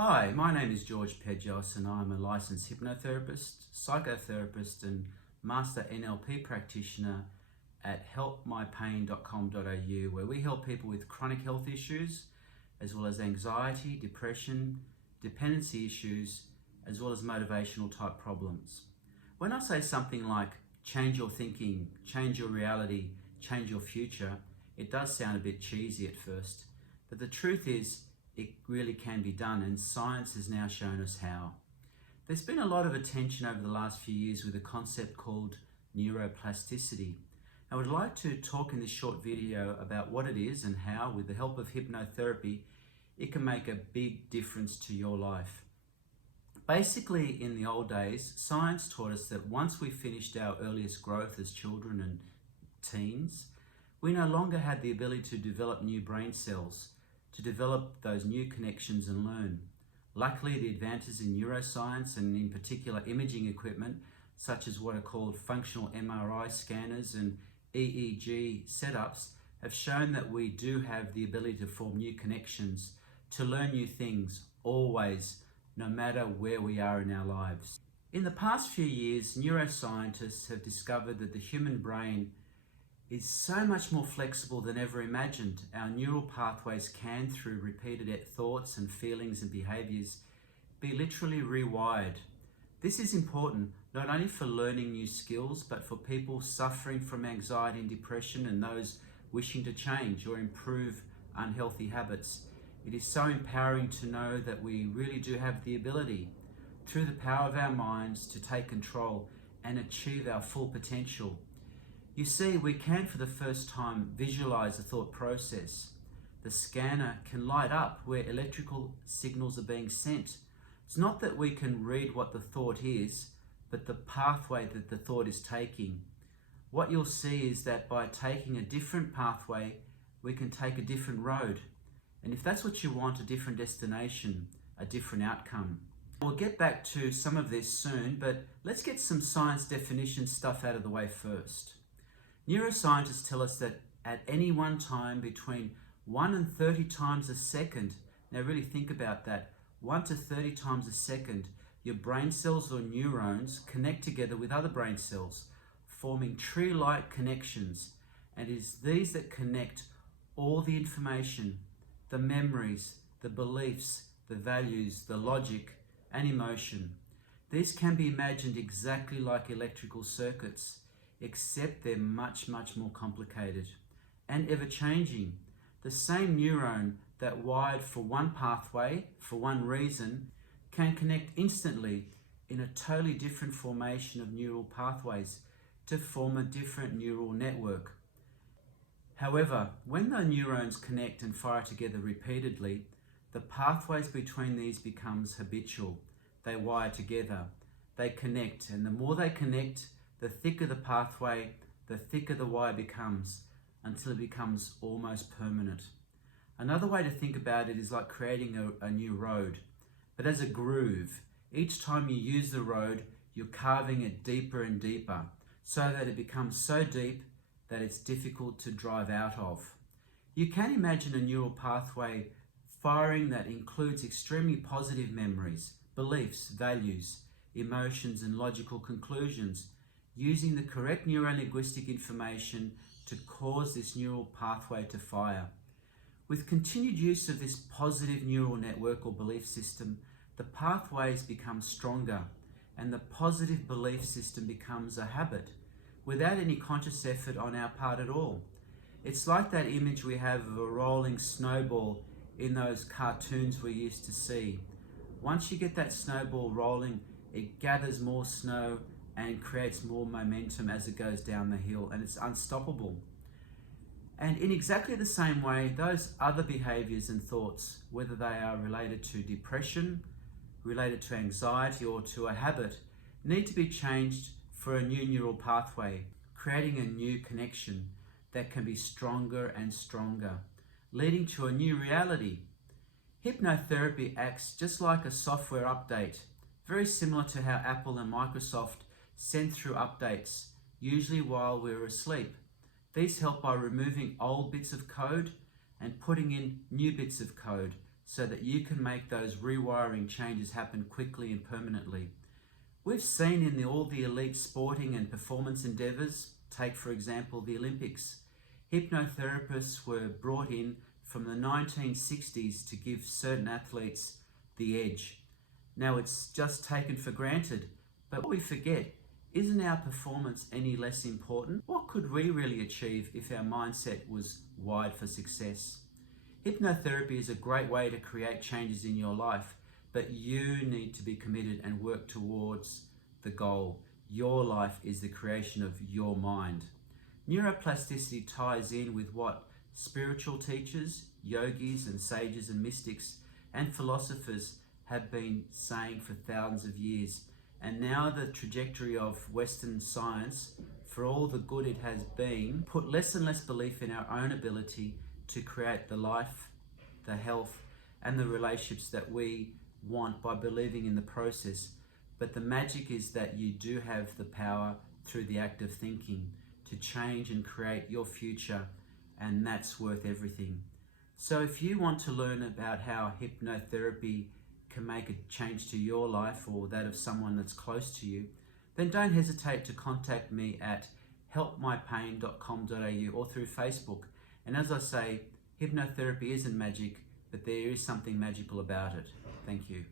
Hi, my name is George Pedros and I'm a licensed hypnotherapist, psychotherapist and master NLP practitioner at helpmypain.com.au, where we help people with chronic health issues as well as anxiety, depression, dependency issues, as well as motivational type problems. When I say something like change your thinking, change your reality, change your future, it does sound a bit cheesy at first, but the truth is it really can be done, and science has now shown us how. There's been a lot of attention over the last few years with a concept called neuroplasticity. I would like to talk in this short video about what it is and how, with the help of hypnotherapy, it can make a big difference to your life. Basically, in the old days, science taught us that once we finished our earliest growth as children and teens, we no longer had the ability to develop new brain cells, to develop those new connections and learn. Luckily, the advances in neuroscience and in particular imaging equipment, such as what are called functional MRI scanners and EEG setups, have shown that we do have the ability to form new connections, to learn new things, always, no matter where we are in our lives. In the past few years, neuroscientists have discovered that the human brain is so much more flexible than ever imagined. Our neural pathways can, through repeated thoughts and feelings and behaviors, be literally rewired. This is important not only for learning new skills, but for people suffering from anxiety and depression and those wishing to change or improve unhealthy habits. It is so empowering to know that we really do have the ability, through the power of our minds, to take control and achieve our full potential. You see, we can for the first time visualize the thought process. The scanner can light up where electrical signals are being sent. It's not that we can read what the thought is, but the pathway that the thought is taking. What you'll see is that by taking a different pathway, we can take a different road. And if that's what you want, a different destination, a different outcome. We'll get back to some of this soon, but let's get some science definition stuff out of the way first. Neuroscientists tell us that at any one time between 1 and 30 times a second, now really think about that, 1 to 30 times a second, your brain cells or neurons connect together with other brain cells, forming tree-like connections. And it is these that connect all the information, the memories, the beliefs, the values, the logic, and emotion. These can be imagined exactly like electrical circuits, except they're much more complicated and ever-changing. The same neuron that wired for one pathway, for one reason, can connect instantly in a totally different formation of neural pathways to form a different neural network. However, when the neurons connect and fire together repeatedly, the pathways between these becomes habitual. They wire together, they connect, and the more they connect, the thicker the pathway, the thicker the wire becomes, until it becomes almost permanent. Another way to think about it is like creating a new road, but as a groove. Each time you use the road, you're carving it deeper and deeper, so that it becomes so deep that it's difficult to drive out of. You can imagine a neural pathway firing that includes extremely positive memories, beliefs, values, emotions, and logical conclusions, using the correct neurolinguistic information to cause this neural pathway to fire. With continued use of this positive neural network or belief system, the pathways become stronger and the positive belief system becomes a habit without any conscious effort on our part at all. It's like that image we have of a rolling snowball in those cartoons we used to see. Once you get that snowball rolling, it gathers more snow and creates more momentum as it goes down the hill, and it's unstoppable. And in exactly the same way, those other behaviors and thoughts, whether they are related to depression, related to anxiety, or to a habit, need to be changed for a new neural pathway, creating a new connection that can be stronger and stronger, leading to a new reality. Hypnotherapy acts just like a software update, very similar to how Apple and Microsoft send through updates, usually while we're asleep. These help by removing old bits of code and putting in new bits of code so that you can make those rewiring changes happen quickly and permanently. We've seen in all the elite sporting and performance endeavours, take for example the Olympics, hypnotherapists were brought in from the 1960s to give certain athletes the edge. Now it's just taken for granted, but what we forget, isn't our performance any less important? What could we really achieve if our mindset was wired for success? Hypnotherapy is a great way to create changes in your life, but you need to be committed and work towards the goal. Your life is the creation of your mind. Neuroplasticity ties in with what spiritual teachers, yogis and sages and mystics and philosophers have been saying for thousands of years. And now the trajectory of Western science, for all the good it has been, put less and less belief in our own ability to create the life, the health, and the relationships that we want by believing in the process. But the magic is that you do have the power through the act of thinking to change and create your future, and that's worth everything. So if you want to learn about how hypnotherapy can make a change to your life or that of someone that's close to you, then don't hesitate to contact me at helpmypain.com.au or through Facebook. And as I say, hypnotherapy isn't magic, but there is something magical about it. Thank you.